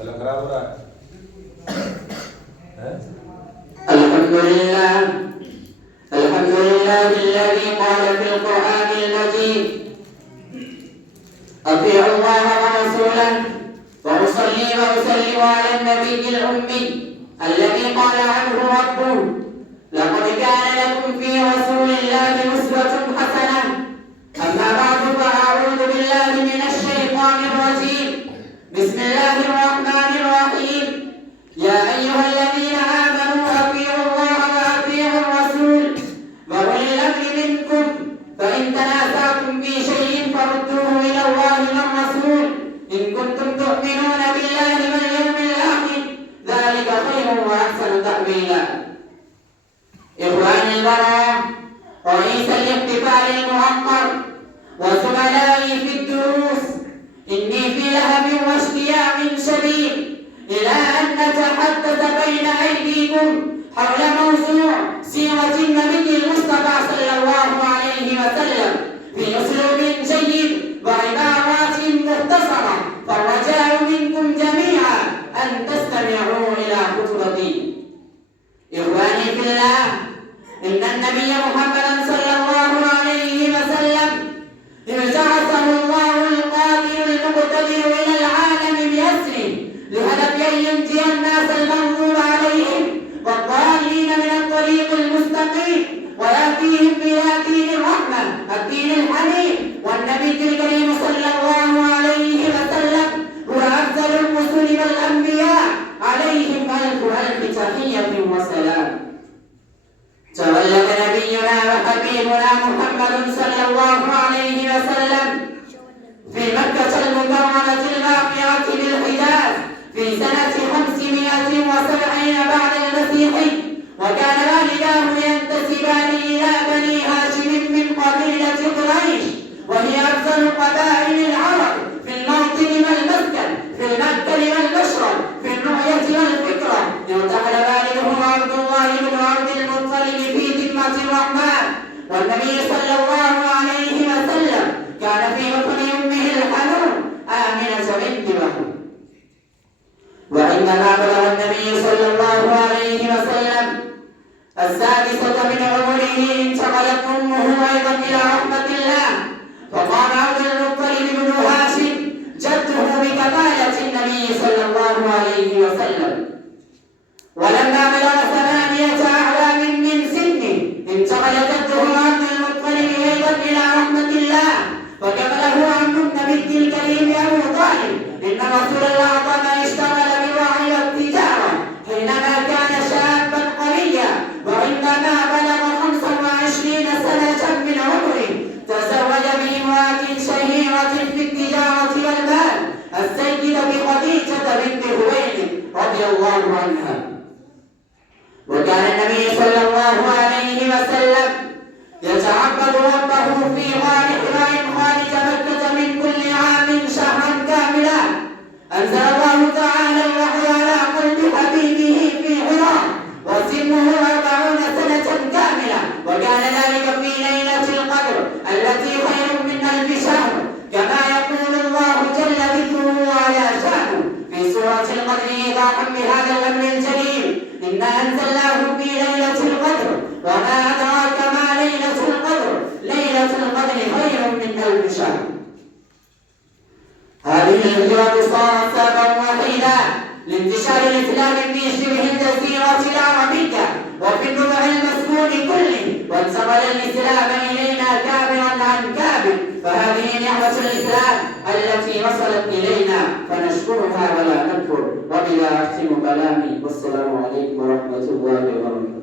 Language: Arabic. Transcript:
ولا قراءة الحمد لله الذي قال في القرآن المجيد أطيعوا الله ورسوله وأصلي وأسلم على النبي الأمي الذي قال عنه ربه لقد كان لكم في رسول الله أسوة حسنة. أما بعد فأعوذ بالله من الشيطان الرجيم. بسم الله الرحمن الرحيم. يا أيها الذين آمنوا أطيعوا الله وأطيعوا الرسول وأولي الأمر منكم فإن تنازعتم في شيء فردوه إلى الله والرسول إن كنتم تؤمنون بالله واليوم الآخر ذلك خير وأحسن تأويلا. إخواني البراء، رئيس الاحتفال المعطر وزملائي في الدروس، إني في لهب واشتياق شديد إلى أن نتحدث بين أيديكم حول موضوع سيرة النبي المصطفى صلى الله عليه وسلم في أسلوب جيد وعبارات مختصرة، فالرجاء منكم جميعا أن تستمعوا إلى خطبتي. إخواني في الله، إن النبي محمدا صلى الله عليه وسلم ابتعثه الله القادر المقتدر إلى العالم بأسره لهدف أن ينجي الناس المغضوب عليهم والضالين من الطريق المستقيم ويأتيهم إلى دين الرحمة الدين الحنيف. والنبي الكريم صلى الله عليه وسلم هو أفضل الرسل والأنبياء عليهم ألف تحية وسلام. تولد نبينا وحبيبنا محمد صلى الله عليه وسلم في مكة المكرمة الواقعة بالحجاز في سنة 570 بعد المسيح، وكان والداه ينتسبان إلى بني هاشم من قبيلة قريش، وهي أفضل قبائل العرب في الموطن والمسكن، في المأكل والمشرب، في الرؤية والفكرة. ارتحل والده عبد الله بن عبد المطلب في ذمة الرحمن، والنبي صلى الله عليه وسلم كان في بطن أمه الحنون آمنة بنت وهب. وعندما بلغ النبي صلى الله عليه وسلم 6 من عمره انتقلت أمه أيضا إلى رحمة الله، فقام عبد المطلب بن هاشم جده بكفالة النبي صلى الله عليه وسلم. ولما بلغ 8 أعوام من سنه انتقل جده عبد المطلب أيضا إلى رحمة الله، وكفله عم النبي الكريم أبو طالب. إن رسول الله قد اشتغل بالوعي والتجارة حينما كان شابا قويا، وعندما بلغ 25 سنة من عمره تزوج بامرأة شهيرة في التجارة والمال، السيدة خديجة بنت خويلد رضي الله عنها. وكان النبي صلى الله عليه وسلم يتعبد ربه في غار حراء خارج مكة من كل عام شهرا كاملا. أنزل الله تعالى الوحي على قلب حبيبه في حراء وسنه 40 سنة كاملة، وكان ذلك في ليلة القدر التي خير من 1000 شهر، كما يقول الله جل ذكره وعلى شأنه في سورة القدر إيضاحا بهذا الأمر الجليل: إنا أنزلناه في ليلة القدر وما أدراك ما ليلة القدر، ليلة القدر خير من 1000 شهر. هذه الهجرة صارت سببا وحيدا لانتشار الإسلام في شبه الجزيرة العربية وفي النبع المسكون كله، وانتقل الإسلام إلينا كابرا عن كابر، فهذه نعمة الإسلام التي وصلت إلينا فنشكرها ولا نكفر. وبلا أختم كلامي، والسلام عليكم ورحمة الله وبركاته.